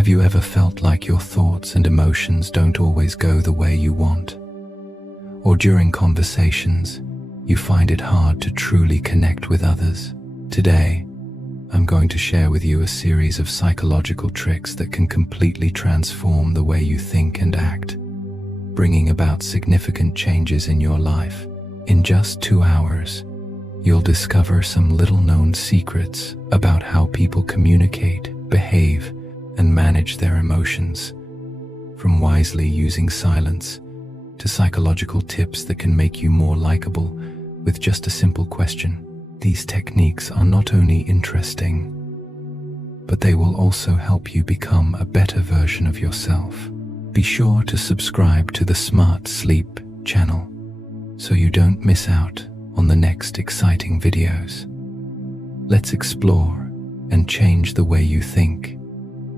Have you ever felt like your thoughts and emotions don't always go the way you want? Or during conversations, you find it hard to truly connect with others? Today, I'm going to share with you a series of psychological tricks that can completely transform the way you think and act, bringing about significant changes in your life. In just 2 hours, you'll discover some little-known secrets about how people communicate, behave, and manage their emotions, from wisely using silence to psychological tips that can make you more likable with just a simple question. These techniques are not only interesting, but they will also help you become a better version of yourself. Be sure to subscribe to the Smart Sleep channel so you don't miss out on the next exciting videos. Let's explore and change the way you think.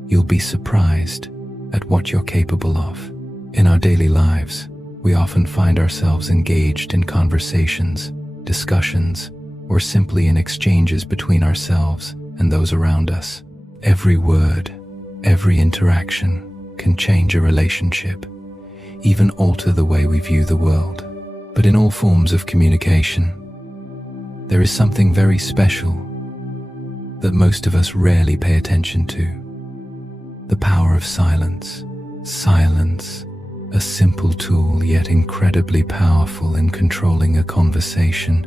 You'll be surprised at what you're capable of. In our daily lives, we often find ourselves engaged in conversations, discussions, or simply in exchanges between ourselves and those around us. Every word, every interaction can change a relationship, even alter the way we view the world. But in all forms of communication, there is something very special that most of us rarely pay attention to: the power of silence. Silence, a simple tool yet incredibly powerful in controlling a conversation,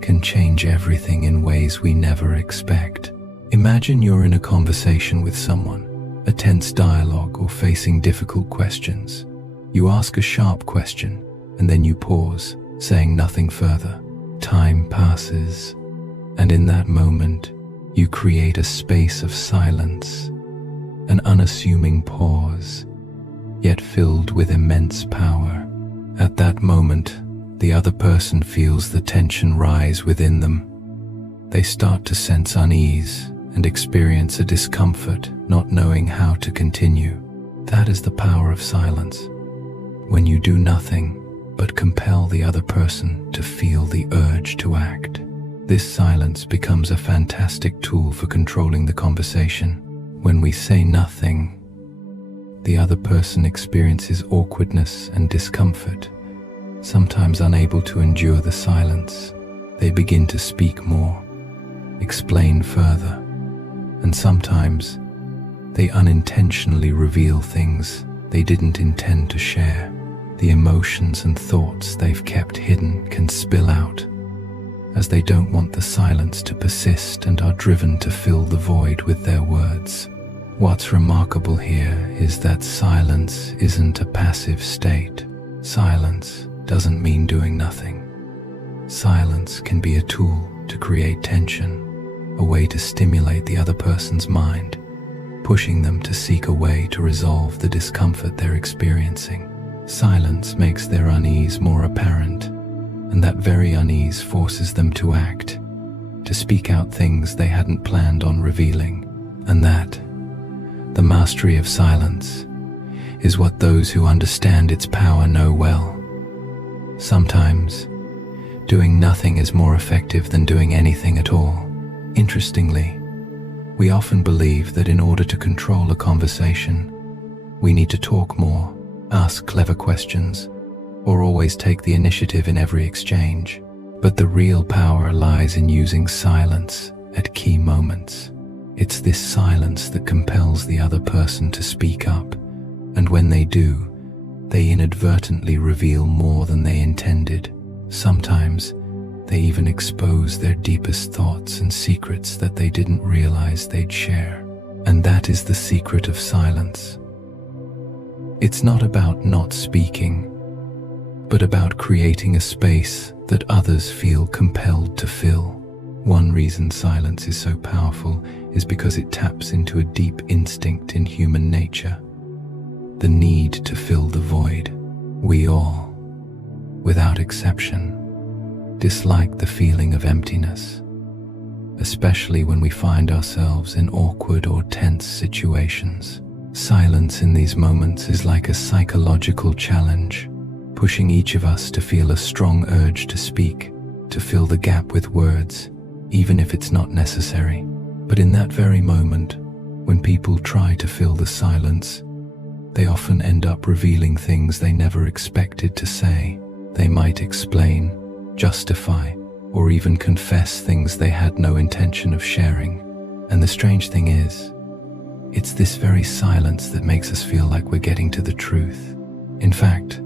can change everything in ways we never expect. Imagine you're in a conversation with someone, a tense dialogue or facing difficult questions. You ask a sharp question, and then you pause, saying nothing further. Time passes, and in that moment, you create a space of silence, an unassuming pause, yet filled with immense power. At that moment, the other person feels the tension rise within them. They start to sense unease and experience a discomfort, not knowing how to continue. That is the power of silence. When you do nothing but compel the other person to feel the urge to act, this silence becomes a fantastic tool for controlling the conversation. When we say nothing, the other person experiences awkwardness and discomfort. Sometimes unable to endure the silence, they begin to speak more, explain further, and sometimes they unintentionally reveal things they didn't intend to share. The emotions and thoughts they've kept hidden can spill out, as they don't want the silence to persist and are driven to fill the void with their words. What's remarkable here is that silence isn't a passive state. Silence doesn't mean doing nothing. Silence can be a tool to create tension, a way to stimulate the other person's mind, pushing them to seek a way to resolve the discomfort they're experiencing. Silence makes their unease more apparent, and that very unease forces them to act, to speak out things they hadn't planned on revealing. And that, the mastery of silence, is what those who understand its power know well. Sometimes, doing nothing is more effective than doing anything at all. Interestingly, we often believe that in order to control a conversation, we need to talk more, ask clever questions, or always take the initiative in every exchange. But the real power lies in using silence at key moments. It's this silence that compels the other person to speak up, and when they do, they inadvertently reveal more than they intended. Sometimes, they even expose their deepest thoughts and secrets that they didn't realize they'd share. And that is the secret of silence. It's not about not speaking, but about creating a space that others feel compelled to fill. One reason silence is so powerful is because it taps into a deep instinct in human nature: the need to fill the void. We all, without exception, dislike the feeling of emptiness, especially when we find ourselves in awkward or tense situations. Silence in these moments is like a psychological challenge, pushing each of us to feel a strong urge to speak, to fill the gap with words, even if it's not necessary. But in that very moment, When people try to fill the silence, they often end up revealing things they never expected to say. They might explain, justify, or even confess things they had no intention of sharing. And the strange thing is, it's this very silence that makes us feel like we're getting to the truth. In fact,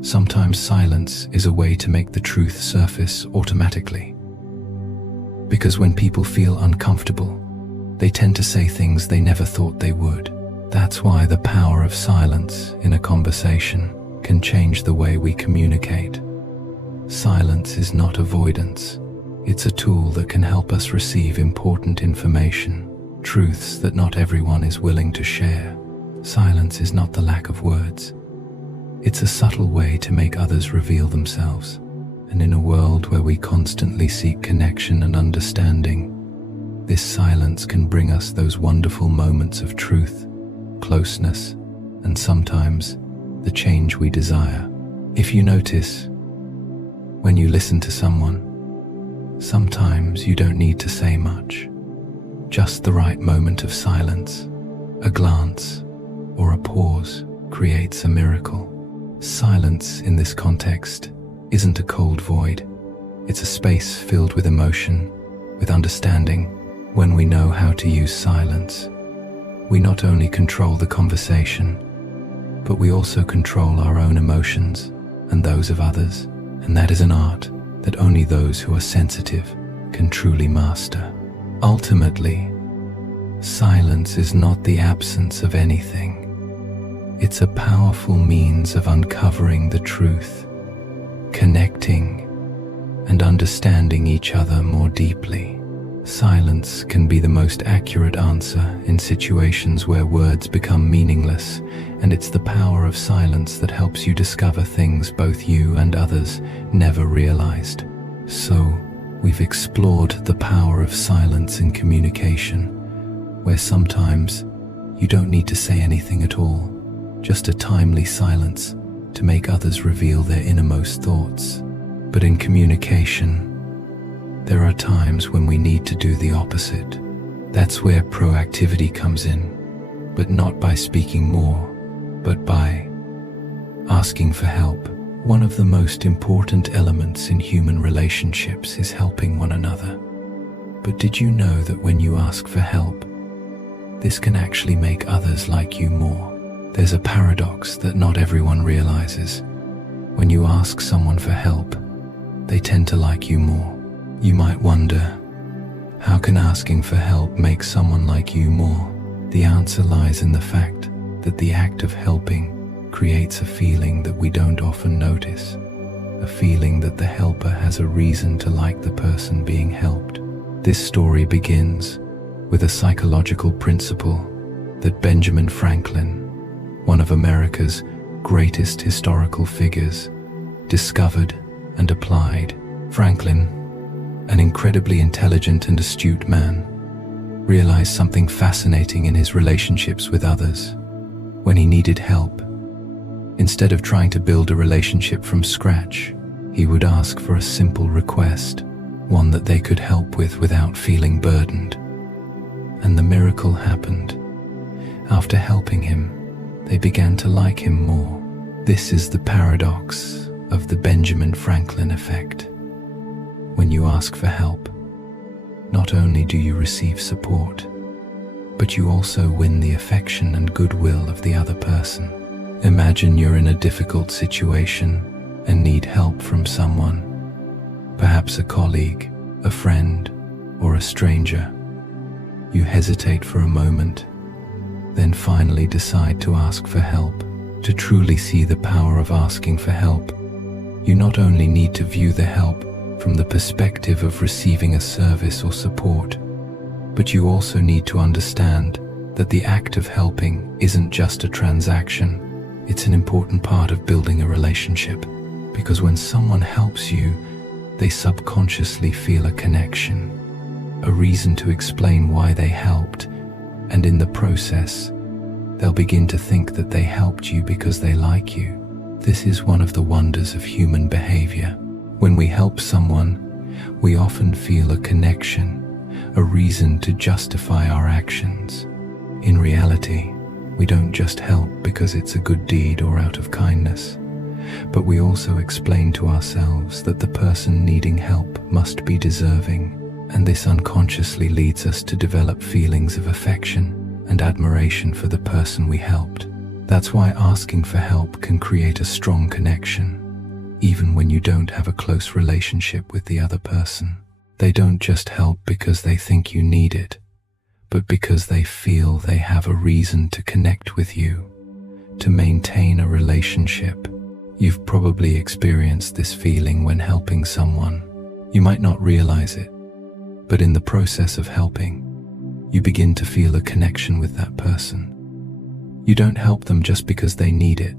sometimes silence is a way to make the truth surface automatically. Because when people feel uncomfortable, they tend to say things they never thought they would. That's why the power of silence in a conversation can change the way we communicate. Silence is not avoidance. It's a tool that can help us receive important information, truths that not everyone is willing to share. Silence is not the lack of words. It's a subtle way to make others reveal themselves. And in a world where we constantly seek connection and understanding, this silence can bring us those wonderful moments of truth, closeness, and sometimes the change we desire. If you notice, when you listen to someone, sometimes you don't need to say much. Just the right moment of silence, a glance, or a pause creates a miracle. Silence in this context isn't a cold void. It's a space filled with emotion, with understanding. When we know how to use silence, we not only control the conversation, but we also control our own emotions and those of others. And that is an art that only those who are sensitive can truly master. Ultimately, silence is not the absence of anything. It's a powerful means of uncovering the truth, connecting, and understanding each other more deeply. Silence can be the most accurate answer in situations where words become meaningless, and it's the power of silence that helps you discover things both you and others never realized. So, we've explored the power of silence in communication, where sometimes you don't need to say anything at all, just a timely silence to make others reveal their innermost thoughts. But in communication, there are times when we need to do the opposite. That's where proactivity comes in, but not by speaking more, but by asking for help. One of the most important elements in human relationships is helping one another. But did you know that when you ask for help, this can actually make others like you more? There's a paradox that not everyone realizes. When you ask someone for help, they tend to like you more. You might wonder, how can asking for help make someone like you more? The answer lies in the fact that the act of helping creates a feeling that we don't often notice, a feeling that the helper has a reason to like the person being helped. This story begins with a psychological principle that Benjamin Franklin, one of America's greatest historical figures, discovered and applied. Franklin, an incredibly intelligent and astute man, realized something fascinating in his relationships with others. When he needed help, instead of trying to build a relationship from scratch, he would ask for a simple request, one that they could help with without feeling burdened. And the miracle happened. After helping him, they began to like him more. This is the paradox of the Benjamin Franklin effect. When you ask for help, not only do you receive support, but you also win the affection and goodwill of the other person. Imagine you're in a difficult situation and need help from someone, perhaps a colleague, a friend, or a stranger. You hesitate for a moment, then finally decide to ask for help. To truly see the power of asking for help, you not only need to view the help from the perspective of receiving a service or support, but you also need to understand that the act of helping isn't just a transaction. It's an important part of building a relationship, because when someone helps you, they subconsciously feel a connection, a reason to explain why they helped, and in the process, they'll begin to think that they helped you because they like you. This is one of the wonders of human behavior. When we help someone, we often feel a connection, a reason to justify our actions. In reality, we don't just help because it's a good deed or out of kindness, but we also explain to ourselves that the person needing help must be deserving, and this unconsciously leads us to develop feelings of affection and admiration for the person we helped. That's why asking for help can create a strong connection, even when you don't have a close relationship with the other person. They don't just help because they think you need it, but because they feel they have a reason to connect with you, to maintain a relationship. You've probably experienced this feeling when helping someone. You might not realize it, but in the process of helping, you begin to feel a connection with that person. You don't help them just because they need it,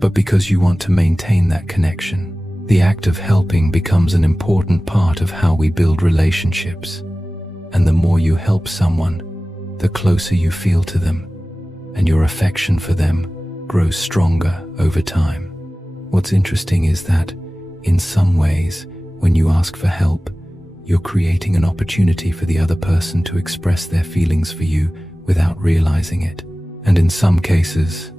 but because you want to maintain that connection. The act of helping becomes an important part of how we build relationships, and the more you help someone, the closer you feel to them, and your affection for them grows stronger over time. What's interesting is that, in some ways, when you ask for help, you're creating an opportunity for the other person to express their feelings for you without realizing it. And in some cases,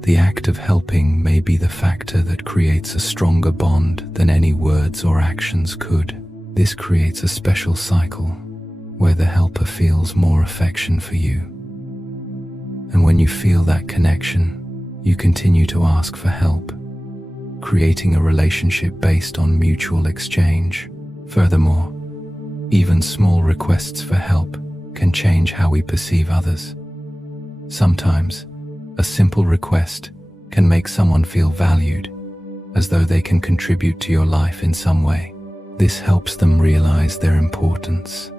the act of helping may be the factor that creates a stronger bond than any words or actions could. This creates a special cycle where the helper feels more affection for you. And when you feel that connection, you continue to ask for help, creating a relationship based on mutual exchange. Furthermore, even small requests for help can change how we perceive others. Sometimes, a simple request can make someone feel valued, as though they can contribute to your life in some way. This helps them realize their importance.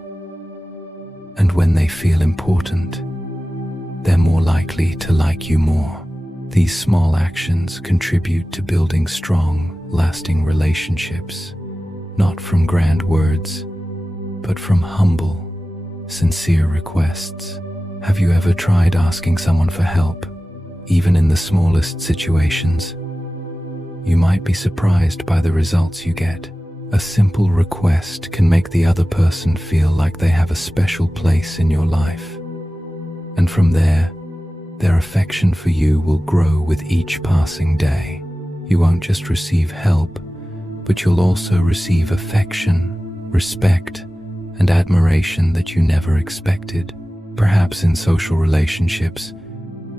And when they feel important, they're more likely to like you more. These small actions contribute to building strong, lasting relationships, not from grand words, but from humble, sincere requests. Have you ever tried asking someone for help, even in the smallest situations? You might be surprised by the results you get. A simple request can make the other person feel like they have a special place in your life. And from there, their affection for you will grow with each passing day. You won't just receive help, but you'll also receive affection, respect, and admiration that you never expected. Perhaps in social relationships,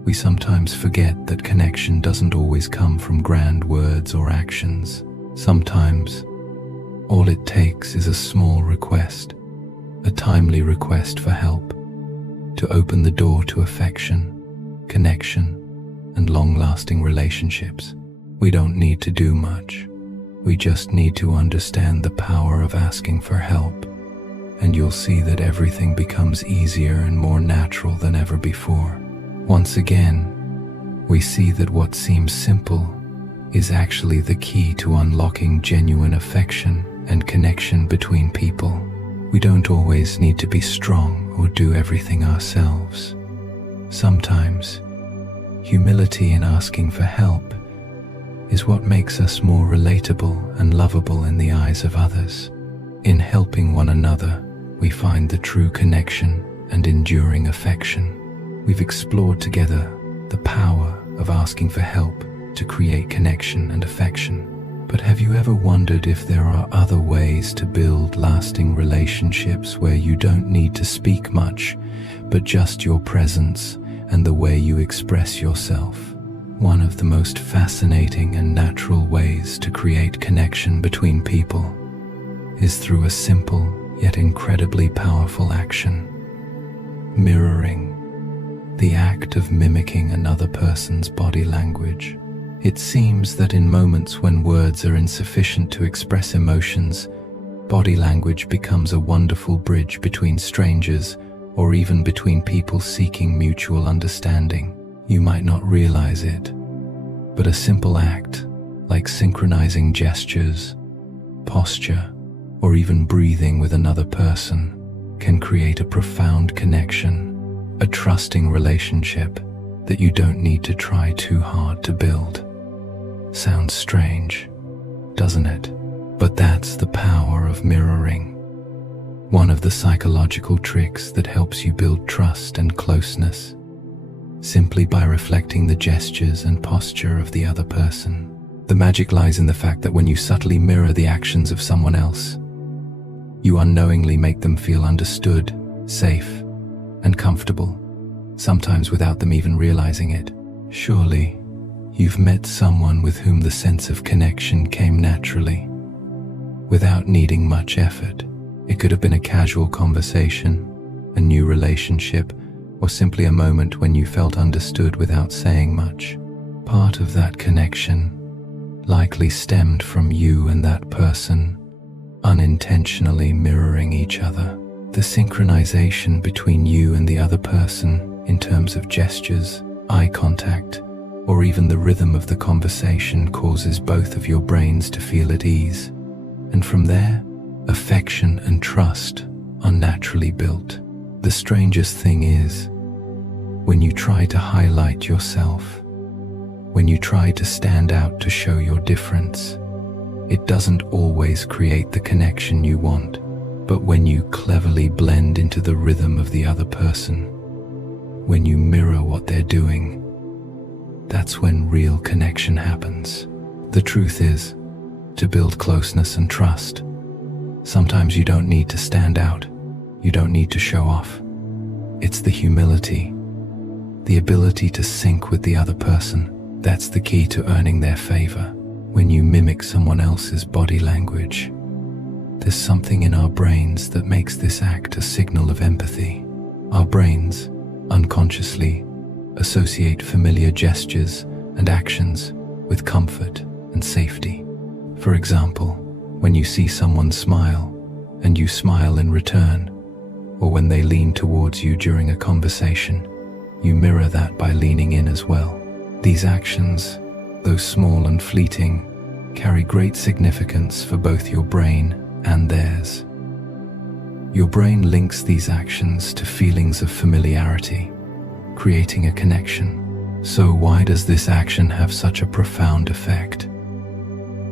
we sometimes forget that connection doesn't always come from grand words or actions. Sometimes, all it takes is a small request, a timely request for help, to open the door to affection, connection, and long-lasting relationships. We don't need to do much. We just need to understand the power of asking for help, and you'll see that everything becomes easier and more natural than ever before. Once again, we see that what seems simple is actually the key to unlocking genuine affection and connection between people. We don't always need to be strong or do everything ourselves. Sometimes, humility in asking for help is what makes us more relatable and lovable in the eyes of others. In helping one another, we find the true connection and enduring affection. We've explored together the power of asking for help to create connection and affection. But have you ever wondered if there are other ways to build lasting relationships where you don't need to speak much, but just your presence and the way you express yourself? One of the most fascinating and natural ways to create connection between people is through a simple yet incredibly powerful action: mirroring, the act of mimicking another person's body language. It seems that in moments when words are insufficient to express emotions, body language becomes a wonderful bridge between strangers or even between people seeking mutual understanding. You might not realize it, but a simple act, like synchronizing gestures, posture, or even breathing with another person, can create a profound connection, a trusting relationship that you don't need to try too hard to build. Sounds strange, doesn't it? But that's the power of mirroring. one of the psychological tricks that helps you build trust and closeness, simply by reflecting the gestures and posture of the other person. The magic lies in the fact that when you subtly mirror the actions of someone else, you unknowingly make them feel understood, safe, and comfortable, sometimes without them even realizing it. Surely, you've met someone with whom the sense of connection came naturally, without needing much effort. It could have been a casual conversation, a new relationship, or simply a moment when you felt understood without saying much. Part of that connection likely stemmed from you and that person unintentionally mirroring each other. The synchronization between you and the other person in terms of gestures, eye contact, or even the rhythm of the conversation causes both of your brains to feel at ease. And from there, affection and trust are naturally built. The strangest thing is, when you try to highlight yourself, when you try to stand out to show your difference, it doesn't always create the connection you want. But when you cleverly blend into the rhythm of the other person, when you mirror what they're doing, that's when real connection happens. The truth is, to build closeness and trust, sometimes you don't need to stand out. You don't need to show off. It's the humility, the ability to sync with the other person. That's the key to earning their favor. When you mimic someone else's body language, there's something in our brains that makes this act a signal of empathy. Our brains, unconsciously, associate familiar gestures and actions with comfort and safety. For example, when you see someone smile and you smile in return, or when they lean towards you during a conversation, you mirror that by leaning in as well. These actions, though small and fleeting, carry great significance for both your brain and theirs. Your brain links these actions to feelings of familiarity, creating a connection. So why does this action have such a profound effect?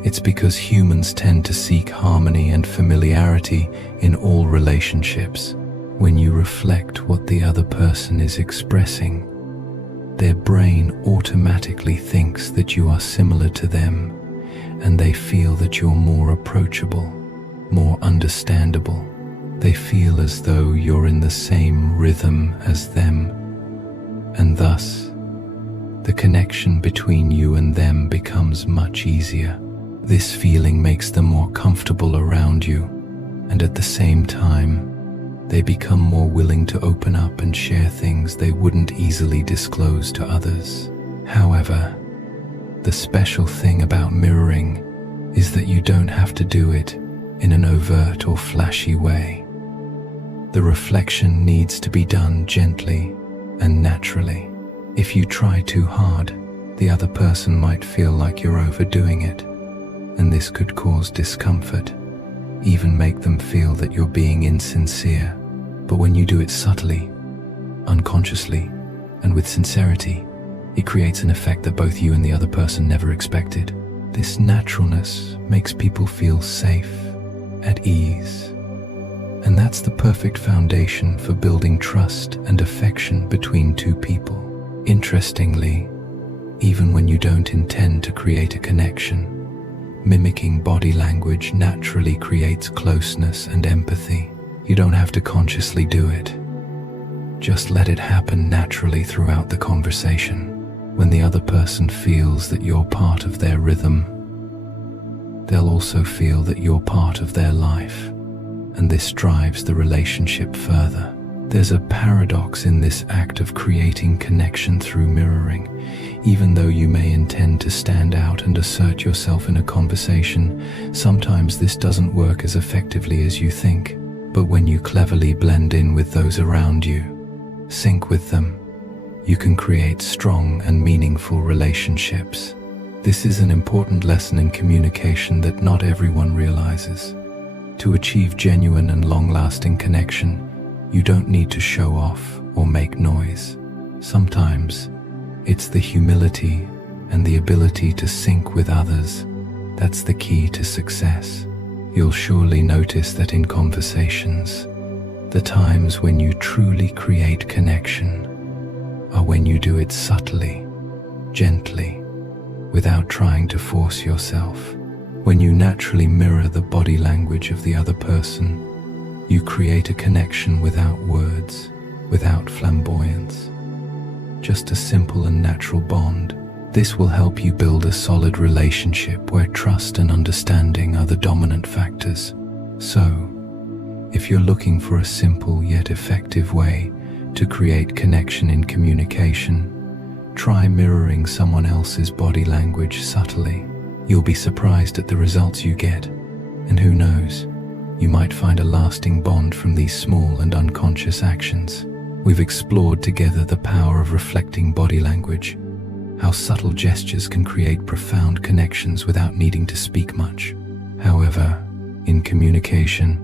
It's because humans tend to seek harmony and familiarity in all relationships. When you reflect what the other person is expressing, their brain automatically thinks that you are similar to them, and they feel that you're more approachable, more understandable. They feel as though you're in the same rhythm as them, and thus, the connection between you and them becomes much easier. This feeling makes them more comfortable around you, and at the same time, they become more willing to open up and share things they wouldn't easily disclose to others. However, the special thing about mirroring is that you don't have to do it in an overt or flashy way. The reflection needs to be done gently and naturally. If you try too hard, the other person might feel like you're overdoing it, and this could cause discomfort, even make them feel that you're being insincere. But when you do it subtly, unconsciously, and with sincerity, it creates an effect that both you and the other person never expected. This naturalness makes people feel safe, at ease, and that's the perfect foundation for building trust and affection between two people. Interestingly, even when you don't intend to create a connection, mimicking body language naturally creates closeness and empathy. You don't have to consciously do it. Just let it happen naturally throughout the conversation. When the other person feels that you're part of their rhythm, they'll also feel that you're part of their life, and this drives the relationship further. There's a paradox in this act of creating connection through mirroring. Even though you may intend to stand out and assert yourself in a conversation, sometimes this doesn't work as effectively as you think. But when you cleverly blend in with those around you, sync with them, you can create strong and meaningful relationships. This is an important lesson in communication that not everyone realizes. To achieve genuine and long-lasting connection, you don't need to show off or make noise. Sometimes, it's the humility and the ability to sync with others that's the key to success. You'll surely notice that in conversations, the times when you truly create connection are when you do it subtly, gently, without trying to force yourself. When you naturally mirror the body language of the other person, you create a connection without words, without flamboyance. Just a simple and natural bond. This will help you build a solid relationship where trust and understanding are the dominant factors. So, if you're looking for a simple yet effective way to create connection in communication, try mirroring someone else's body language subtly. You'll be surprised at the results you get, and who knows, you might find a lasting bond from these small and unconscious actions. We've explored together the power of reflecting body language, how subtle gestures can create profound connections without needing to speak much. However, in communication,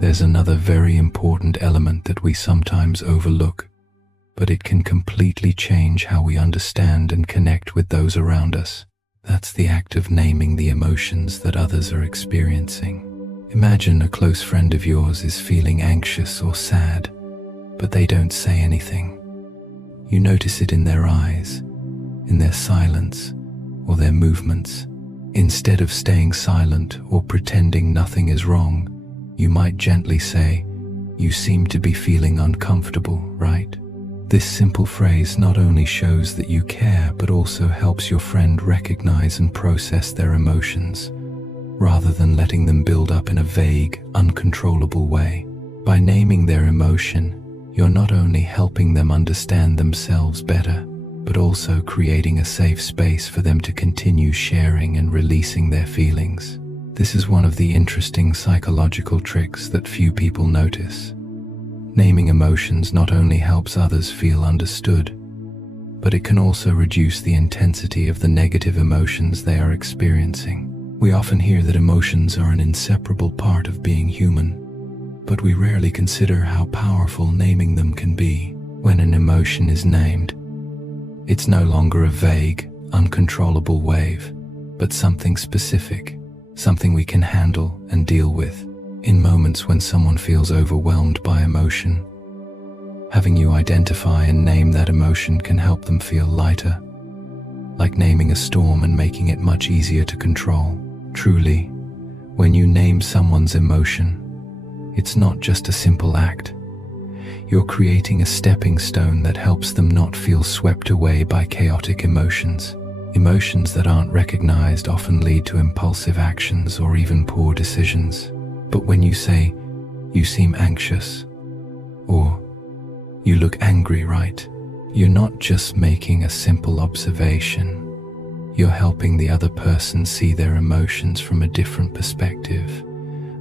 there's another very important element that we sometimes overlook, but it can completely change how we understand and connect with those around us. That's the act of naming the emotions that others are experiencing. Imagine a close friend of yours is feeling anxious or sad, but they don't say anything. You notice it in their eyes, in their silence, or their movements. Instead of staying silent or pretending nothing is wrong, you might gently say, "You seem to be feeling uncomfortable, right?" This simple phrase not only shows that you care, but also helps your friend recognize and process their emotions, rather than letting them build up in a vague, uncontrollable way. By naming their emotion, you're not only helping them understand themselves better, but also creating a safe space for them to continue sharing and releasing their feelings. This is one of the interesting psychological tricks that few people notice. Naming emotions not only helps others feel understood, but it can also reduce the intensity of the negative emotions they are experiencing. We often hear that emotions are an inseparable part of being human, but we rarely consider how powerful naming them can be. When an emotion is named, it's no longer a vague, uncontrollable wave, but something specific, something we can handle and deal with. In moments when someone feels overwhelmed by emotion, having you identify and name that emotion can help them feel lighter, like naming a storm and making it much easier to control. Truly, when you name someone's emotion, it's not just a simple act. You're creating a stepping stone that helps them not feel swept away by chaotic emotions. Emotions that aren't recognized often lead to impulsive actions or even poor decisions. But when you say, "You seem anxious," or "You look angry, right?" you're not just making a simple observation. You're helping the other person see their emotions from a different perspective,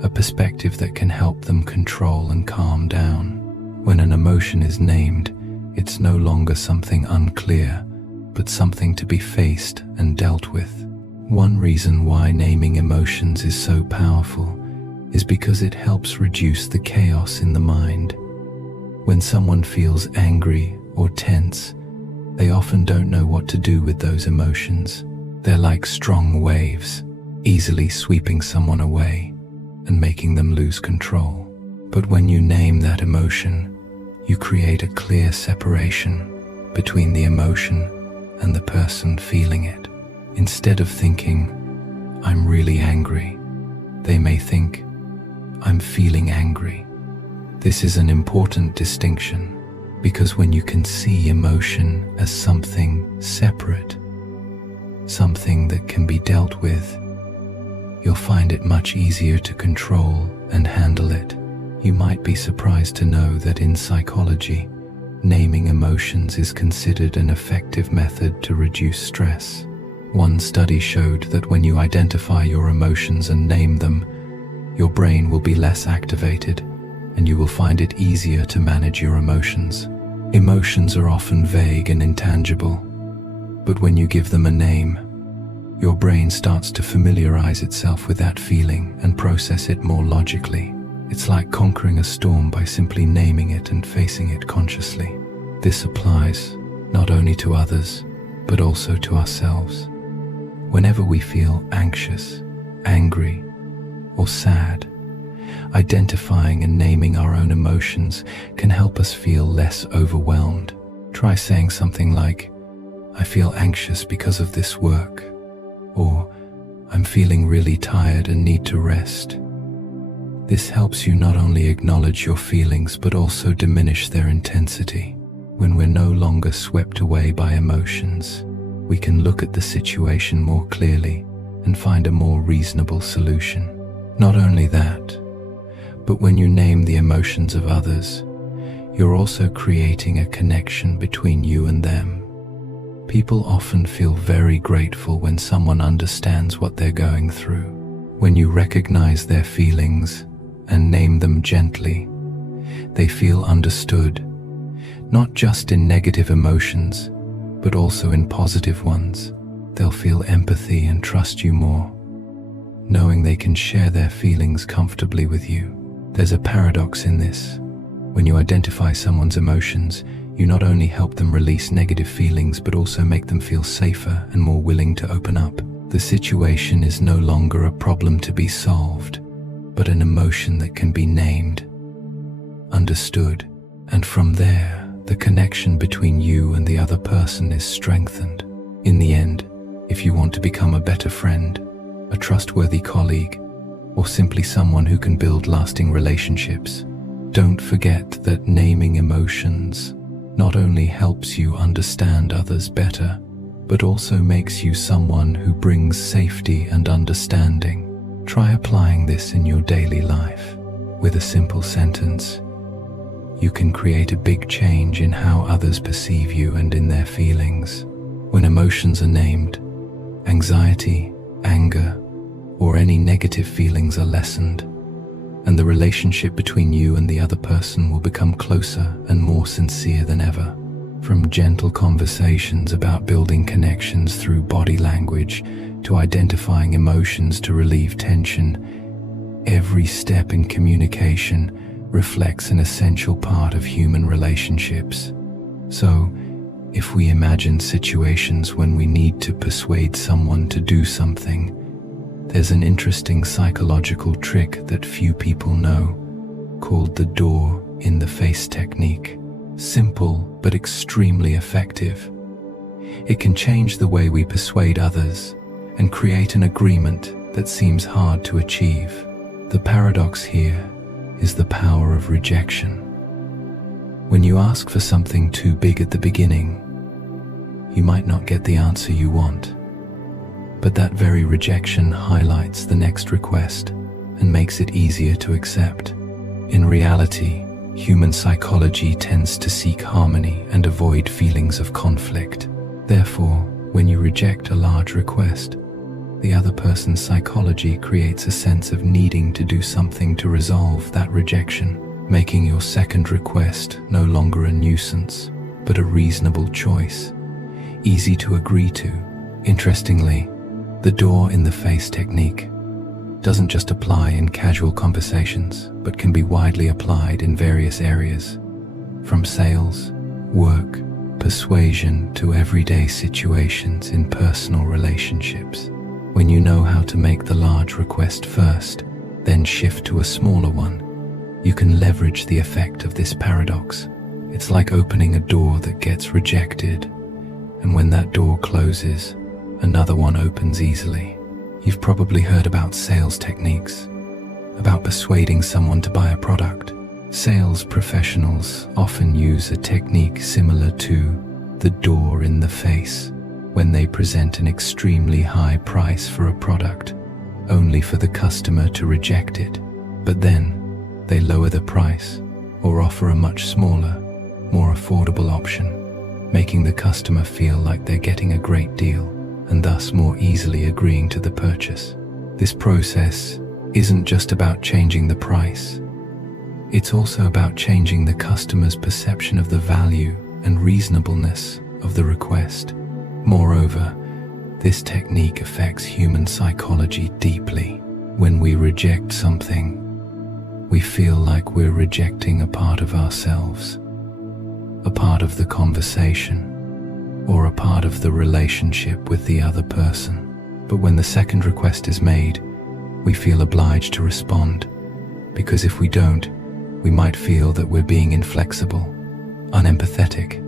a perspective that can help them control and calm down. When an emotion is named, it's no longer something unclear, but something to be faced and dealt with. One reason why naming emotions is so powerful is because it helps reduce the chaos in the mind. When someone feels angry or tense, they often don't know what to do with those emotions. They're like strong waves, easily sweeping someone away and making them lose control. But when you name that emotion, you create a clear separation between the emotion and the person feeling it. Instead of thinking, "I'm really angry," they may think, "I'm feeling angry." This is an important distinction, because when you can see emotion as something separate, something that can be dealt with, you'll find it much easier to control and handle it. You might be surprised to know that in psychology, naming emotions is considered an effective method to reduce stress. One study showed that when you identify your emotions and name them, your brain will be less activated, and you will find it easier to manage your emotions. Emotions are often vague and intangible, but when you give them a name, your brain starts to familiarize itself with that feeling and process it more logically. It's like conquering a storm by simply naming it and facing it consciously. This applies not only to others, but also to ourselves. Whenever we feel anxious, angry, or sad. Identifying and naming our own emotions can help us feel less overwhelmed. Try saying something like, "I feel anxious because of this work," or "I'm feeling really tired and need to rest." This helps you not only acknowledge your feelings but also diminish their intensity. When we're no longer swept away by emotions, we can look at the situation more clearly and find a more reasonable solution. Not only that, but when you name the emotions of others, you're also creating a connection between you and them. People often feel very grateful when someone understands what they're going through. When you recognize their feelings and name them gently, they feel understood, not just in negative emotions, but also in positive ones. They'll feel empathy and trust you more, knowing they can share their feelings comfortably with you. There's a paradox in this. When you identify someone's emotions, you not only help them release negative feelings, but also make them feel safer and more willing to open up. The situation is no longer a problem to be solved, but an emotion that can be named, understood, and from there, the connection between you and the other person is strengthened. In the end, if you want to become a better friend, a trustworthy colleague, or simply someone who can build lasting relationships, don't forget that naming emotions not only helps you understand others better, but also makes you someone who brings safety and understanding. Try applying this in your daily life. With a simple sentence, you can create a big change in how others perceive you and in their feelings. When emotions are named, anxiety, anger, or any negative feelings are lessened, and the relationship between you and the other person will become closer and more sincere than ever. From gentle conversations about building connections through body language to identifying emotions to relieve tension, every step in communication reflects an essential part of human relationships. So, if we imagine situations when we need to persuade someone to do something, there's an interesting psychological trick that few people know, called the door in the face technique. Simple but extremely effective. It can change the way we persuade others and create an agreement that seems hard to achieve. The paradox here is the power of rejection. When you ask for something too big at the beginning, you might not get the answer you want. But that very rejection highlights the next request and makes it easier to accept. In reality, human psychology tends to seek harmony and avoid feelings of conflict. Therefore, when you reject a large request, the other person's psychology creates a sense of needing to do something to resolve that rejection, making your second request no longer a nuisance, but a reasonable choice, easy to agree to. Interestingly, the door in the face technique doesn't just apply in casual conversations, but can be widely applied in various areas, from sales, work, persuasion to everyday situations in personal relationships. When you know how to make the large request first, then shift to a smaller one, you can leverage the effect of this paradox. It's like opening a door that gets rejected, and when that door closes, another one opens easily. You've probably heard about sales techniques, about persuading someone to buy a product. Sales professionals often use a technique similar to the door in the face when they present an extremely high price for a product, only for the customer to reject it. But then, they lower the price or offer a much smaller, more affordable option, making the customer feel like they're getting a great deal and thus more easily agreeing to the purchase. This process isn't just about changing the price. It's also about changing the customer's perception of the value and reasonableness of the request. Moreover, this technique affects human psychology deeply. When we reject something, we feel like we're rejecting a part of ourselves, a part of the conversation, or a part of the relationship with the other person. But when the second request is made, we feel obliged to respond, because if we don't, we might feel that we're being inflexible, unempathetic,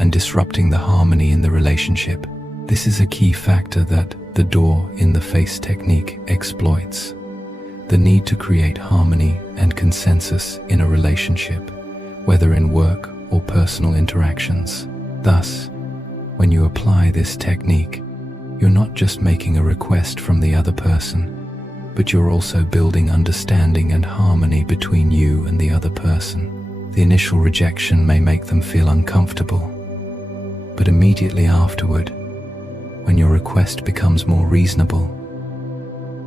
and disrupting the harmony in the relationship. This is a key factor that the door in the face technique exploits: the need to create harmony and consensus in a relationship, whether in work or personal interactions. Thus, when you apply this technique, you're not just making a request from the other person, but you're also building understanding and harmony between you and the other person. The initial rejection may make them feel uncomfortable, but immediately afterward, when your request becomes more reasonable,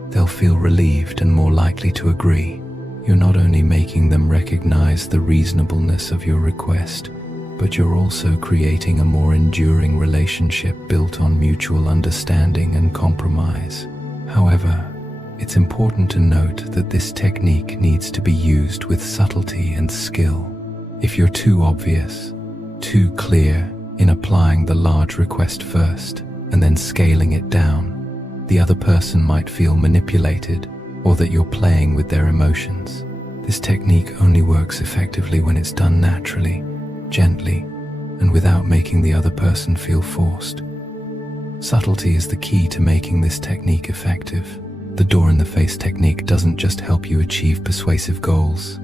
they'll feel relieved and more likely to agree. You're not only making them recognize the reasonableness of your request, but you're also creating a more enduring relationship built on mutual understanding and compromise. However, it's important to note that this technique needs to be used with subtlety and skill. If you're too obvious, too clear in applying the large request first and then scaling it down, the other person might feel manipulated or that you're playing with their emotions. This technique only works effectively when it's done naturally, gently, and without making the other person feel forced. Subtlety is the key to making this technique effective. The door in the face technique doesn't just help you achieve persuasive goals.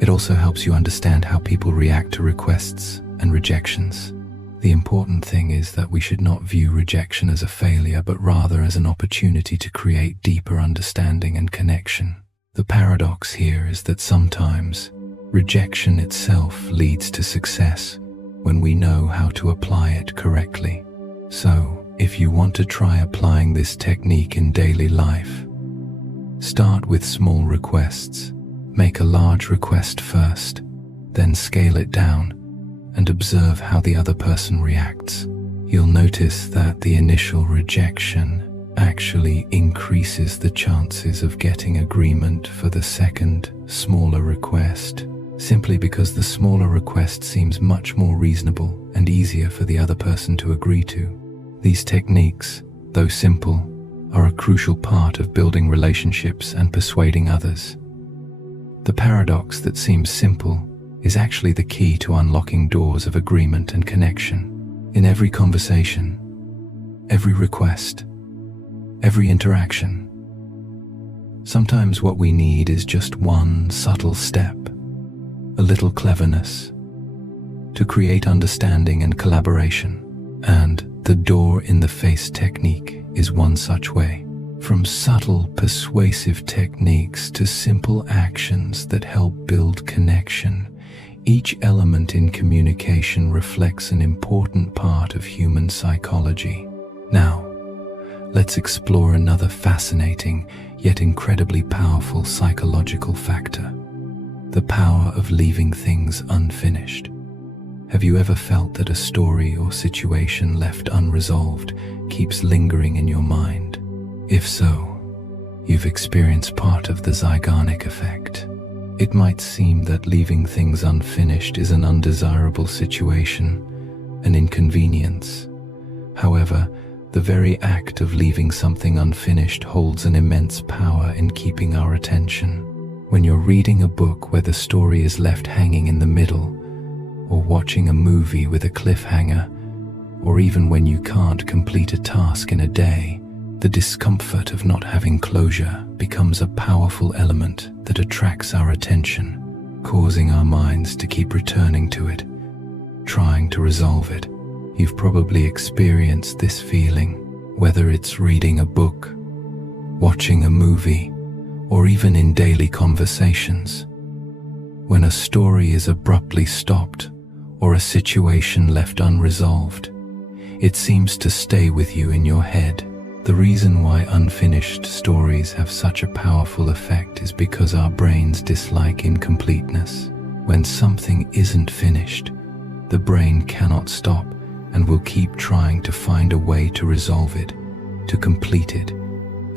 It also helps you understand how people react to requests and rejections. The important thing is that we should not view rejection as a failure, but rather as an opportunity to create deeper understanding and connection. The paradox here is that sometimes rejection itself leads to success when we know how to apply it correctly. So, if you want to try applying this technique in daily life, start with small requests. Make a large request first, then scale it down and observe how the other person reacts. You'll notice that the initial rejection actually increases the chances of getting agreement for the second, smaller request, simply because the smaller request seems much more reasonable and easier for the other person to agree to. These techniques, though simple, are a crucial part of building relationships and persuading others. The paradox that seems simple is actually the key to unlocking doors of agreement and connection. In every conversation, every request, every interaction, sometimes what we need is just one subtle step, a little cleverness, to create understanding and collaboration. And the door in the face technique is one such way. From subtle, persuasive techniques to simple actions that help build connection, each element in communication reflects an important part of human psychology. Now, let's explore another fascinating yet incredibly powerful psychological factor: the power of leaving things unfinished. Have you ever felt that a story or situation left unresolved keeps lingering in your mind? If so, you've experienced part of the Zeigarnik effect. It might seem that leaving things unfinished is an undesirable situation, an inconvenience. However, the very act of leaving something unfinished holds an immense power in keeping our attention. When you're reading a book where the story is left hanging in the middle, or watching a movie with a cliffhanger, or even when you can't complete a task in a day, the discomfort of not having closure becomes a powerful element that attracts our attention, causing our minds to keep returning to it, trying to resolve it. You've probably experienced this feeling, whether it's reading a book, watching a movie, or even in daily conversations. When a story is abruptly stopped or a situation left unresolved, it seems to stay with you in your head. The reason why unfinished stories have such a powerful effect is because our brains dislike incompleteness. When something isn't finished, the brain cannot stop and will keep trying to find a way to resolve it, to complete it,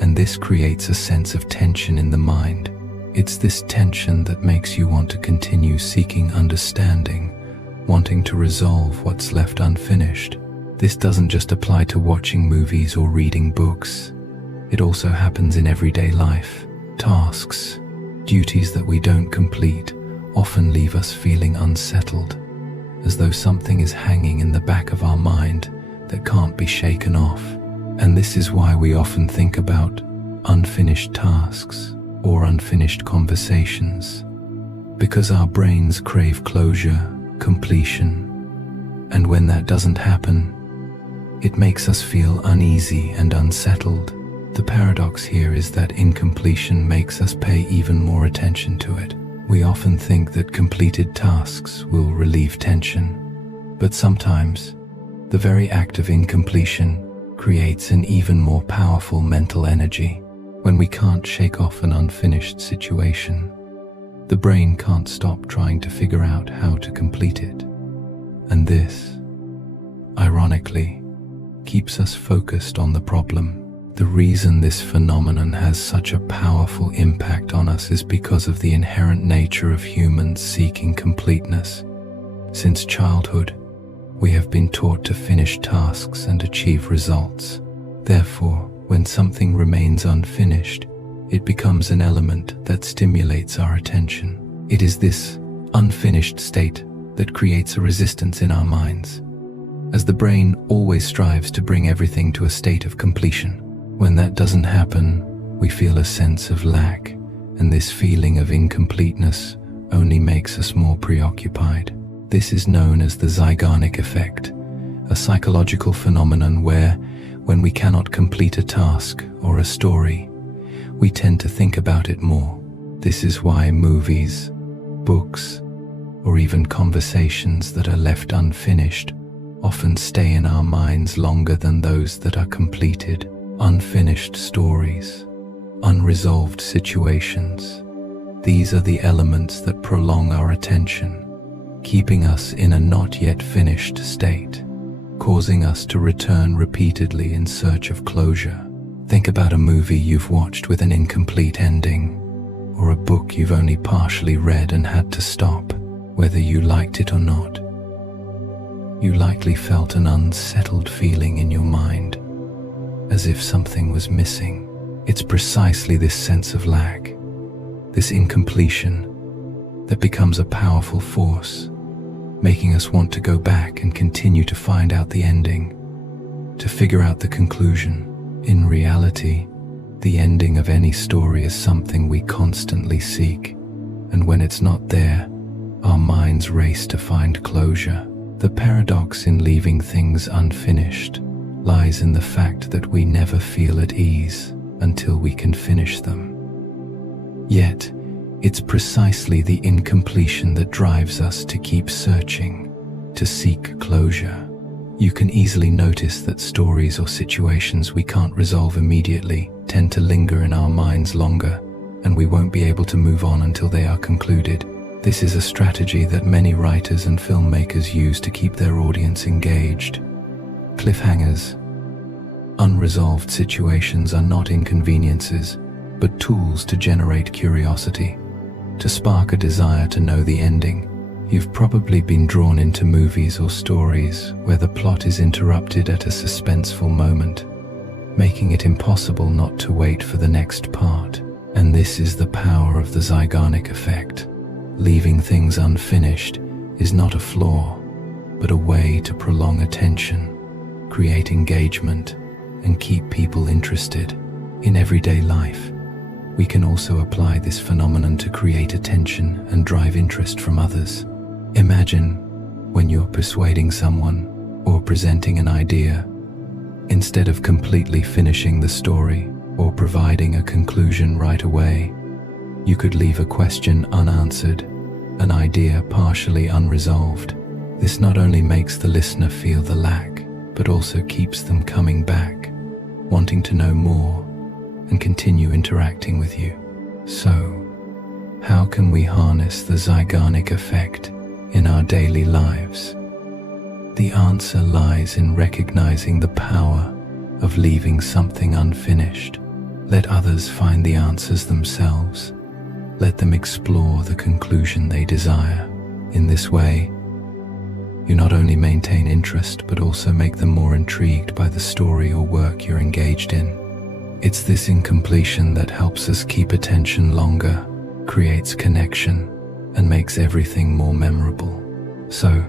and this creates a sense of tension in the mind. It's this tension that makes you want to continue seeking understanding, wanting to resolve what's left unfinished. This doesn't just apply to watching movies or reading books. It also happens in everyday life. Tasks, duties that we don't complete, often leave us feeling unsettled, as though something is hanging in the back of our mind that can't be shaken off. And this is why we often think about unfinished tasks or unfinished conversations, because our brains crave closure, completion, and when that doesn't happen, it makes us feel uneasy and unsettled. The paradox here is that incompletion makes us pay even more attention to it. We often think that completed tasks will relieve tension, but sometimes the very act of incompletion creates an even more powerful mental energy. When we can't shake off an unfinished situation, the brain can't stop trying to figure out how to complete it. And this, ironically, keeps us focused on the problem. The reason this phenomenon has such a powerful impact on us is because of the inherent nature of humans seeking completeness. Since childhood, we have been taught to finish tasks and achieve results. Therefore, when something remains unfinished, it becomes an element that stimulates our attention. It is this unfinished state that creates a resistance in our minds, as the brain always strives to bring everything to a state of completion. When that doesn't happen, we feel a sense of lack, and this feeling of incompleteness only makes us more preoccupied. This is known as the Zeigarnik effect, a psychological phenomenon where, when we cannot complete a task or a story, we tend to think about it more. This is why movies, books, or even conversations that are left unfinished often stay in our minds longer than those that are completed. Unfinished stories, unresolved situations. These are the elements that prolong our attention, keeping us in a not yet finished state, causing us to return repeatedly in search of closure. Think about a movie you've watched with an incomplete ending, or a book you've only partially read and had to stop. Whether you liked it or not, you likely felt an unsettled feeling in your mind, as if something was missing. It's precisely this sense of lack, this incompletion, that becomes a powerful force, making us want to go back and continue to find out the ending, to figure out the conclusion. In reality, the ending of any story is something we constantly seek, and when it's not there, our minds race to find closure. The paradox in leaving things unfinished lies in the fact that we never feel at ease until we can finish them. Yet, it's precisely the incompletion that drives us to keep searching, to seek closure. You can easily notice that stories or situations we can't resolve immediately tend to linger in our minds longer, and we won't be able to move on until they are concluded. This is a strategy that many writers and filmmakers use to keep their audience engaged. Cliffhangers. Unresolved situations are not inconveniences, but tools to generate curiosity, to spark a desire to know the ending. You've probably been drawn into movies or stories where the plot is interrupted at a suspenseful moment, making it impossible not to wait for the next part. And this is the power of the Zeigarnik effect. Leaving things unfinished is not a flaw, but a way to prolong attention, create engagement, and keep people interested. In everyday life, we can also apply this phenomenon to create attention and drive interest from others. Imagine when you're persuading someone or presenting an idea, instead of completely finishing the story or providing a conclusion right away, you could leave a question unanswered, an idea partially unresolved. This not only makes the listener feel the lack, but also keeps them coming back, wanting to know more and continue interacting with you. So, how can we harness the Zeigarnik effect in our daily lives? The answer lies in recognizing the power of leaving something unfinished. Let others find the answers themselves. Let them explore the conclusion they desire. In this way, you not only maintain interest, but also make them more intrigued by the story or work you're engaged in. It's this incompletion that helps us keep attention longer, creates connection, and makes everything more memorable. So,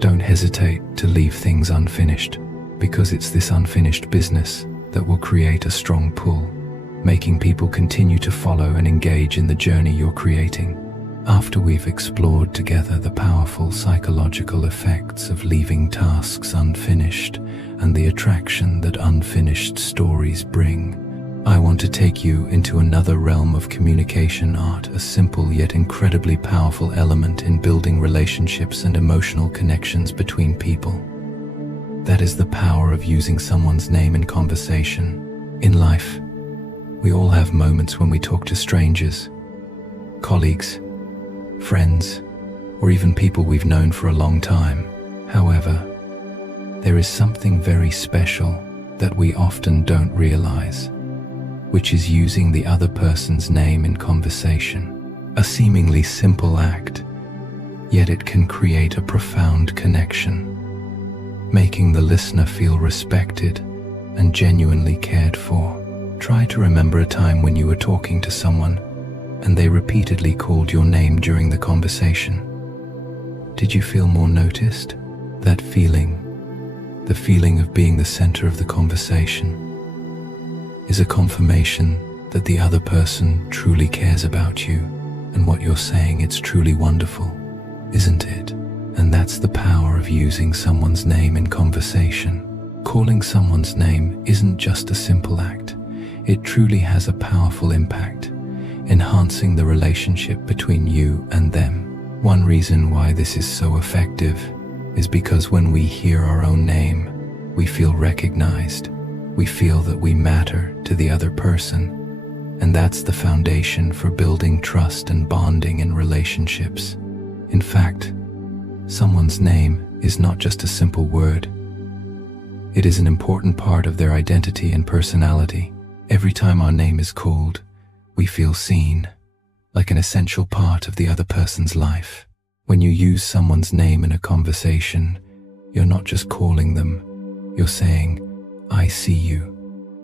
don't hesitate to leave things unfinished, because it's this unfinished business that will create a strong pull, making people continue to follow and engage in the journey you're creating. After we've explored together the powerful psychological effects of leaving tasks unfinished and the attraction that unfinished stories bring, I want to take you into another realm of communication art, a simple yet incredibly powerful element in building relationships and emotional connections between people. That is the power of using someone's name in conversation. In life, we all have moments when we talk to strangers, colleagues, friends, or even people we've known for a long time. However, there is something very special that we often don't realize, which is using the other person's name in conversation. A seemingly simple act, yet it can create a profound connection, making the listener feel respected and genuinely cared for. Try to remember a time when you were talking to someone and they repeatedly called your name during the conversation. Did you feel more noticed? That feeling, the feeling of being the center of the conversation, is a confirmation that the other person truly cares about you and what you're saying. It's truly wonderful, isn't it? And that's the power of using someone's name in conversation. Calling someone's name isn't just a simple act. It truly has a powerful impact, enhancing the relationship between you and them. One reason why this is so effective is because when we hear our own name, we feel recognized. We feel that we matter to the other person, and that's the foundation for building trust and bonding in relationships. In fact, someone's name is not just a simple word. It is an important part of their identity and personality. Every time our name is called, we feel seen, like an essential part of the other person's life. When you use someone's name in a conversation, you're not just calling them, you're saying, "I see you,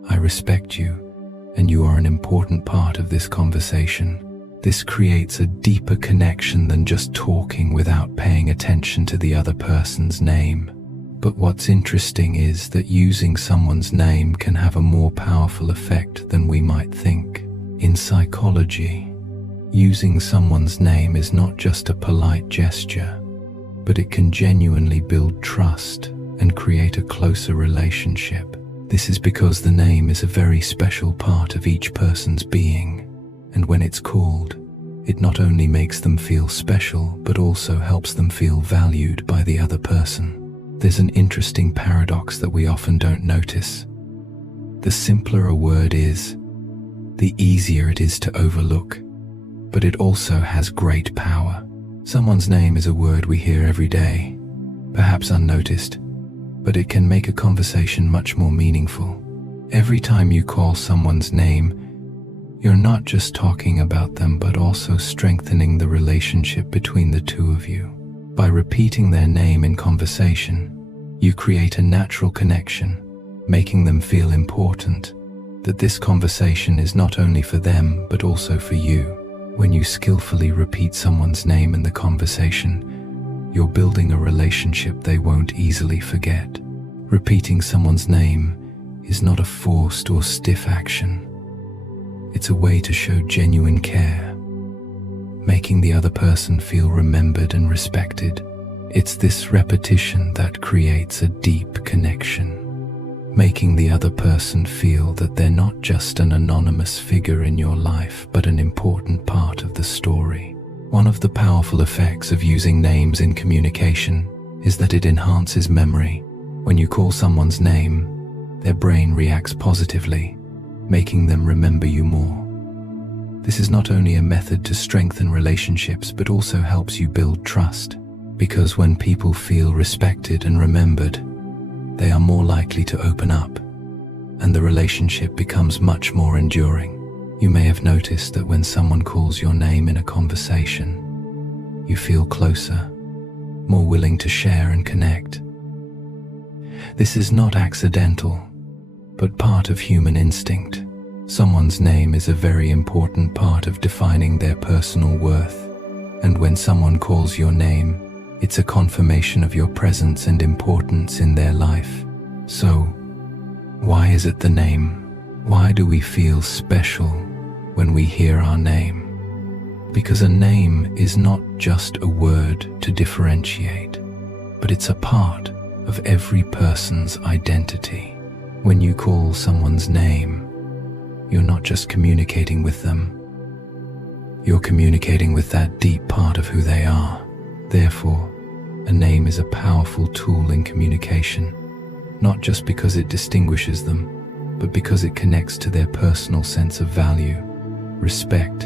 I respect you, and you are an important part of this conversation." This creates a deeper connection than just talking without paying attention to the other person's name. But what's interesting is that using someone's name can have a more powerful effect than we might think. In psychology, using someone's name is not just a polite gesture, but it can genuinely build trust and create a closer relationship. This is because the name is a very special part of each person's being, and when it's called, it not only makes them feel special, but also helps them feel valued by the other person. There's an interesting paradox that we often don't notice. The simpler a word is, the easier it is to overlook, but it also has great power. Someone's name is a word we hear every day, perhaps unnoticed, but it can make a conversation much more meaningful. Every time you call someone's name, you're not just talking about them, but also strengthening the relationship between the two of you. By repeating their name in conversation, you create a natural connection, making them feel important, that this conversation is not only for them, but also for you. When you skillfully repeat someone's name in the conversation, you're building a relationship they won't easily forget. Repeating someone's name is not a forced or stiff action. It's a way to show genuine care, making the other person feel remembered and respected. It's this repetition that creates a deep connection, making the other person feel that they're not just an anonymous figure in your life, but an important part of the story. One of the powerful effects of using names in communication is that it enhances memory. When you call someone's name, their brain reacts positively, making them remember you more. This is not only a method to strengthen relationships, but also helps you build trust, because when people feel respected and remembered, they are more likely to open up, and the relationship becomes much more enduring. You may have noticed that when someone calls your name in a conversation, you feel closer, more willing to share and connect. This is not accidental, but part of human instinct. Someone's name is a very important part of defining their personal worth, and when someone calls your name, it's a confirmation of your presence and importance in their life. So, why is it the name? Why do we feel special when we hear our name? Because a name is not just a word to differentiate, but it's a part of every person's identity. When you call someone's name, you're not just communicating with them, you're communicating with that deep part of who they are. Therefore, a name is a powerful tool in communication, not just because it distinguishes them, but because it connects to their personal sense of value, respect,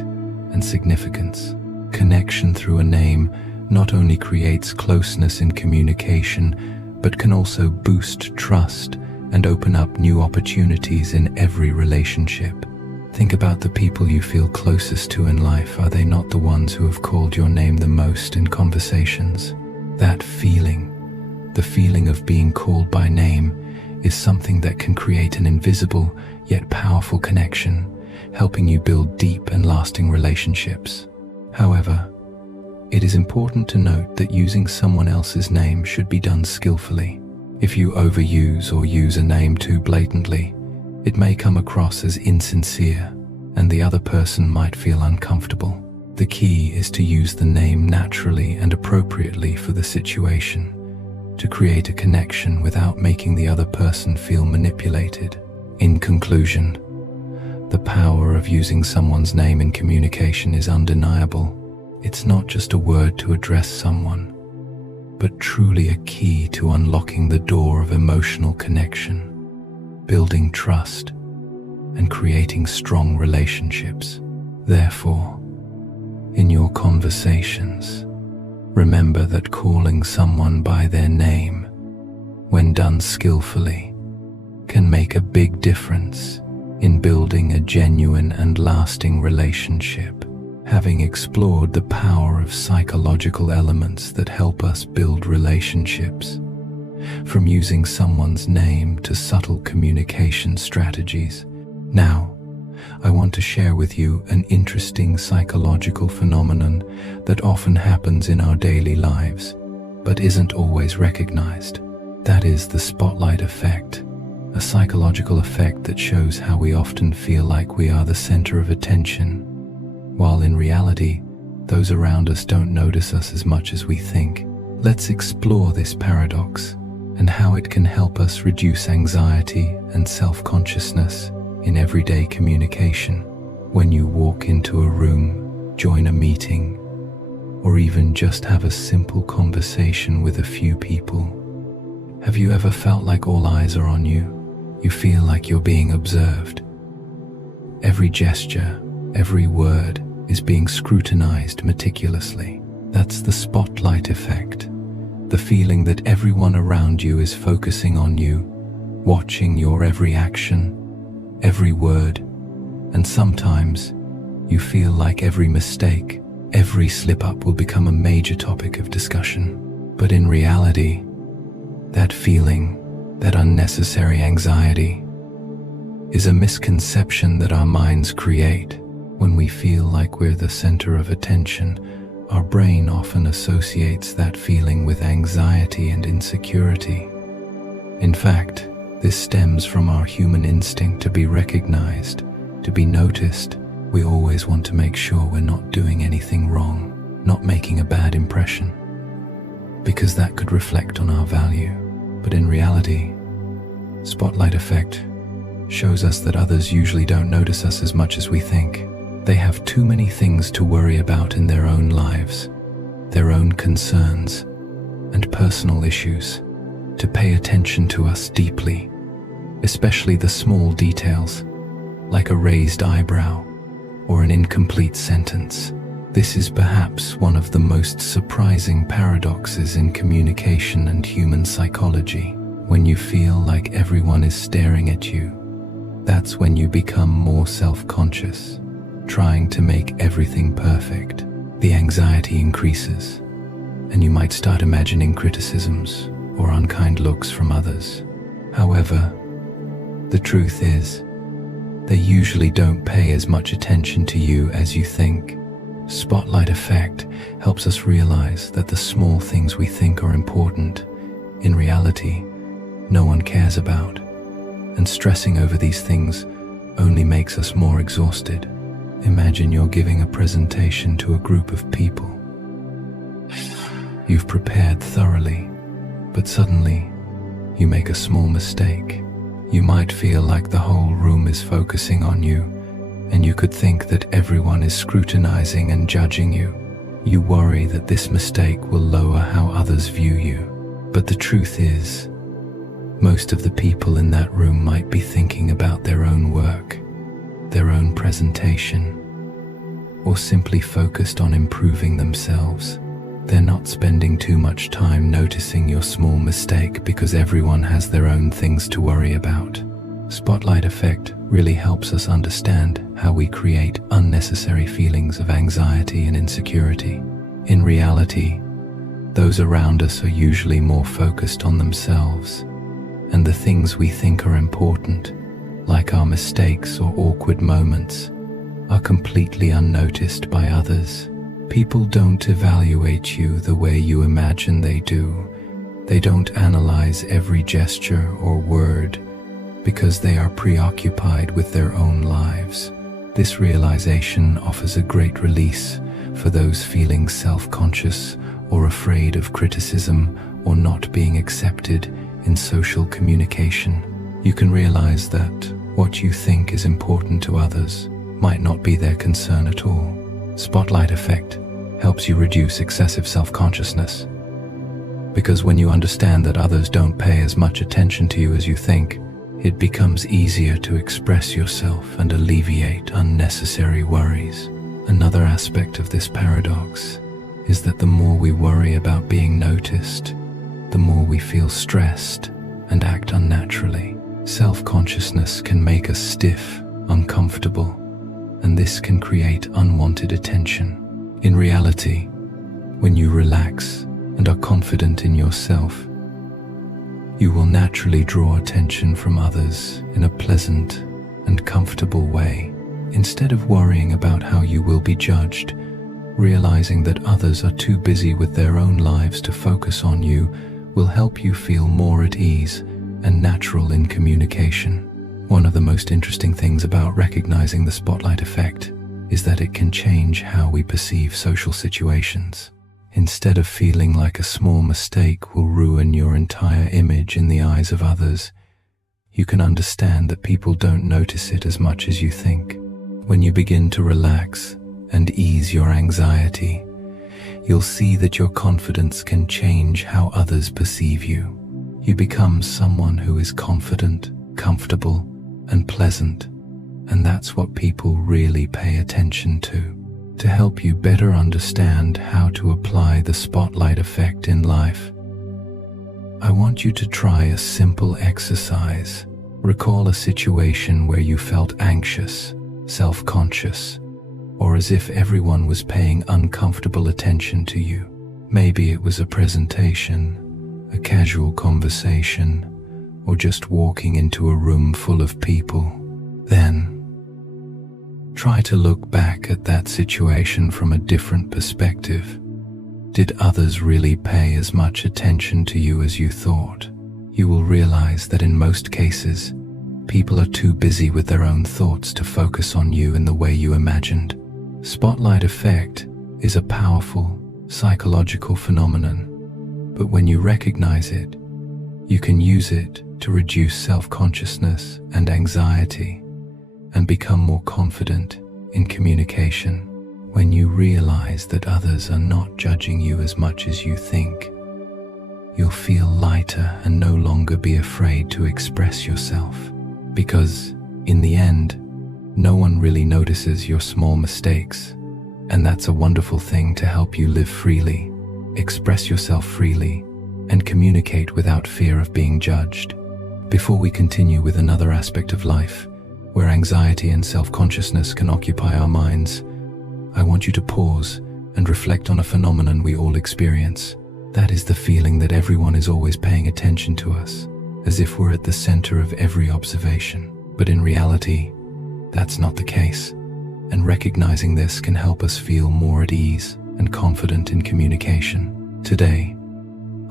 and significance. Connection through a name not only creates closeness in communication, but can also boost trust and open up new opportunities in every relationship. Think about the people you feel closest to in life. Are they not the ones who have called your name the most in conversations? That feeling, the feeling of being called by name, is something that can create an invisible yet powerful connection, helping you build deep and lasting relationships. However, it is important to note that using someone else's name should be done skillfully. If you overuse or use a name too blatantly, it may come across as insincere, and the other person might feel uncomfortable. The key is to use the name naturally and appropriately for the situation, to create a connection without making the other person feel manipulated. In conclusion, the power of using someone's name in communication is undeniable. It's not just a word to address someone, but truly a key to unlocking the door of emotional connection, building trust, and creating strong relationships. Therefore, in your conversations, remember that calling someone by their name, when done skillfully, can make a big difference in building a genuine and lasting relationship. Having explored the power of psychological elements that help us build relationships, from using someone's name to subtle communication strategies, now I want to share with you an interesting psychological phenomenon that often happens in our daily lives, but isn't always recognized. That is the spotlight effect, a psychological effect that shows how we often feel like we are the center of attention, while in reality, those around us don't notice us as much as we think. Let's explore this paradox and how it can help us reduce anxiety and self-consciousness in everyday communication. When you walk into a room, join a meeting, or even just have a simple conversation with a few people, have you ever felt like all eyes are on you? You feel like you're being observed. Every gesture, every word is being scrutinized meticulously. That's the spotlight effect, the feeling that everyone around you is focusing on you, watching your every action, every word, and sometimes you feel like every mistake, every slip-up will become a major topic of discussion. But in reality, that feeling, that unnecessary anxiety, is a misconception that our minds create. When we feel like we're the center of attention, our brain often associates that feeling with anxiety and insecurity. In fact, this stems from our human instinct to be recognized, to be noticed. We always want to make sure we're not doing anything wrong, not making a bad impression, because that could reflect on our value. But in reality, spotlight effect shows us that others usually don't notice us as much as we think. They have too many things to worry about in their own lives, their own concerns and personal issues, to pay attention to us deeply, especially the small details, like a raised eyebrow or an incomplete sentence. This is perhaps one of the most surprising paradoxes in communication and human psychology. When you feel like everyone is staring at you, that's when you become more self-conscious, trying to make everything perfect. The anxiety increases, and you might start imagining criticisms or unkind looks from others. However, the truth is They usually don't pay as much attention to you as you think. Spotlight effect helps us realize that the small things we think are important, in reality, no one cares about. And stressing over these things only makes us more exhausted. Imagine you're giving a presentation to a group of people. You've prepared thoroughly, but suddenly you make a small mistake. You might feel like the whole room is focusing on you, and you could think that everyone is scrutinizing and judging you. You worry that this mistake will lower how others view you. But the truth is, most of the people in that room might be thinking about their own work, their own presentation, or simply focused on improving themselves. They're not spending too much time noticing your small mistake because everyone has their own things to worry about. Spotlight effect really helps us understand how we create unnecessary feelings of anxiety and insecurity. In reality, those around us are usually more focused on themselves, and the things we think are important, like our mistakes or awkward moments, are completely unnoticed by others. People don't evaluate you the way you imagine they do. They don't analyze every gesture or word because they are preoccupied with their own lives. This realization offers a great release for those feeling self-conscious or afraid of criticism or not being accepted in social communication. You can realize that what you think is important to others might not be their concern at all. Spotlight effect helps you reduce excessive self-consciousness. Because when you understand that others don't pay as much attention to you as you think, it becomes easier to express yourself and alleviate unnecessary worries. Another aspect of this paradox is that the more we worry about being noticed, the more we feel stressed and act unnaturally. Self-consciousness can make us stiff, uncomfortable, and this can create unwanted attention. In reality, when you relax and are confident in yourself, you will naturally draw attention from others in a pleasant and comfortable way. Instead of worrying about how you will be judged, realizing that others are too busy with their own lives to focus on you will help you feel more at ease and natural in communication. One of the most interesting things about recognizing the spotlight effect is that it can change how we perceive social situations. Instead of feeling like a small mistake will ruin your entire image in the eyes of others, you can understand that people don't notice it as much as you think. When you begin to relax and ease your anxiety, you'll see that your confidence can change how others perceive you. You become someone who is confident, comfortable, and pleasant, and that's what people really pay attention to. To help you better understand how to apply the spotlight effect in life, I want you to try a simple exercise. Recall a situation where you felt anxious, self-conscious, or as if everyone was paying uncomfortable attention to you. Maybe it was a presentation, a casual conversation, or just walking into a room full of people. Then, try to look back at that situation from a different perspective. Did others really pay as much attention to you as you thought? You will realize that in most cases, people are too busy with their own thoughts to focus on you in the way you imagined. Spotlight effect is a powerful psychological phenomenon, but when you recognize it, you can use it to reduce self-consciousness and anxiety and become more confident in communication. When you realize that others are not judging you as much as you think, you'll feel lighter and no longer be afraid to express yourself. Because, in the end, no one really notices your small mistakes, and that's a wonderful thing to help you live freely, express yourself freely, and communicate without fear of being judged. Before we continue with another aspect of life, where anxiety and self-consciousness can occupy our minds, I want you to pause and reflect on a phenomenon we all experience. That is the feeling that everyone is always paying attention to us, as if we're at the center of every observation. But in reality, That's not the case, and recognizing this can help us feel more at ease and confident in communication. Today,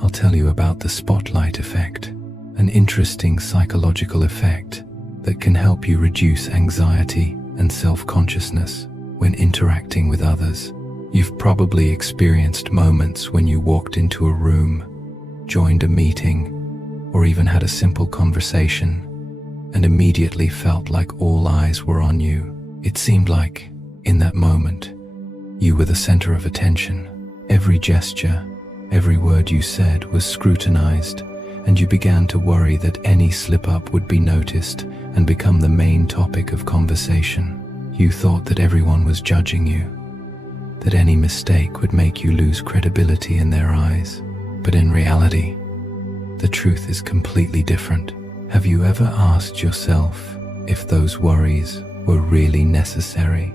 I'll tell you about the spotlight effect, an interesting psychological effect that can help you reduce anxiety and self-consciousness when interacting with others. You've probably experienced moments when you walked into a room, joined a meeting, or even had a simple conversation, and immediately felt like all eyes were on you. It seemed like, in that moment, you were the center of attention. Every gesture, every word you said was scrutinized, and you began to worry that any slip-up would be noticed and become the main topic of conversation. You thought that everyone was judging you, that any mistake would make you lose credibility in their eyes. But in reality, the truth is completely different. Have you ever asked yourself if those worries were really necessary?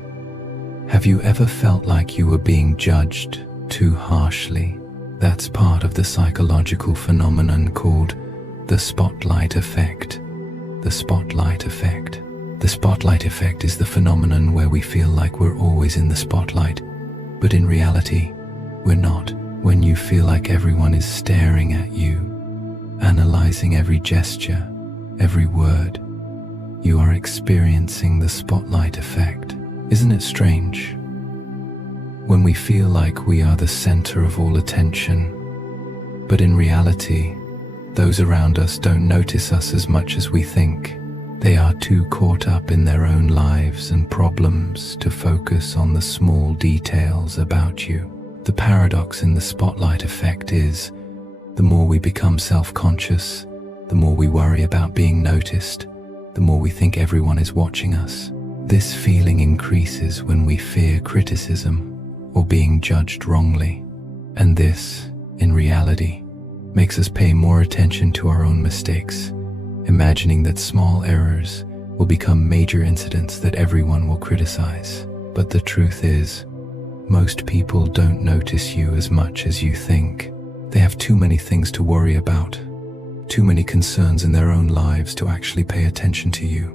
Have you ever felt like you were being judged too harshly? That's part of the psychological phenomenon called the spotlight effect. The spotlight effect. The spotlight effect is the phenomenon where we feel like we're always in the spotlight, but in reality, we're not. When you feel like everyone is staring at you, analyzing every gesture, every word, you are experiencing the spotlight effect. Isn't it strange? When we feel like we are the center of all attention, but in reality, those around us don't notice us as much as we think. They are too caught up in their own lives and problems to focus on the small details about you. The paradox in the spotlight effect is, the more we become self-conscious, the more we worry about being noticed, the more we think everyone is watching us. This feeling increases when we fear criticism or being judged wrongly, and this, in reality, makes us pay more attention to our own mistakes, imagining that small errors will become major incidents that everyone will criticize. But the truth is, most people don't notice you as much as you think. They have too many things to worry about, too many concerns in their own lives to actually pay attention to you.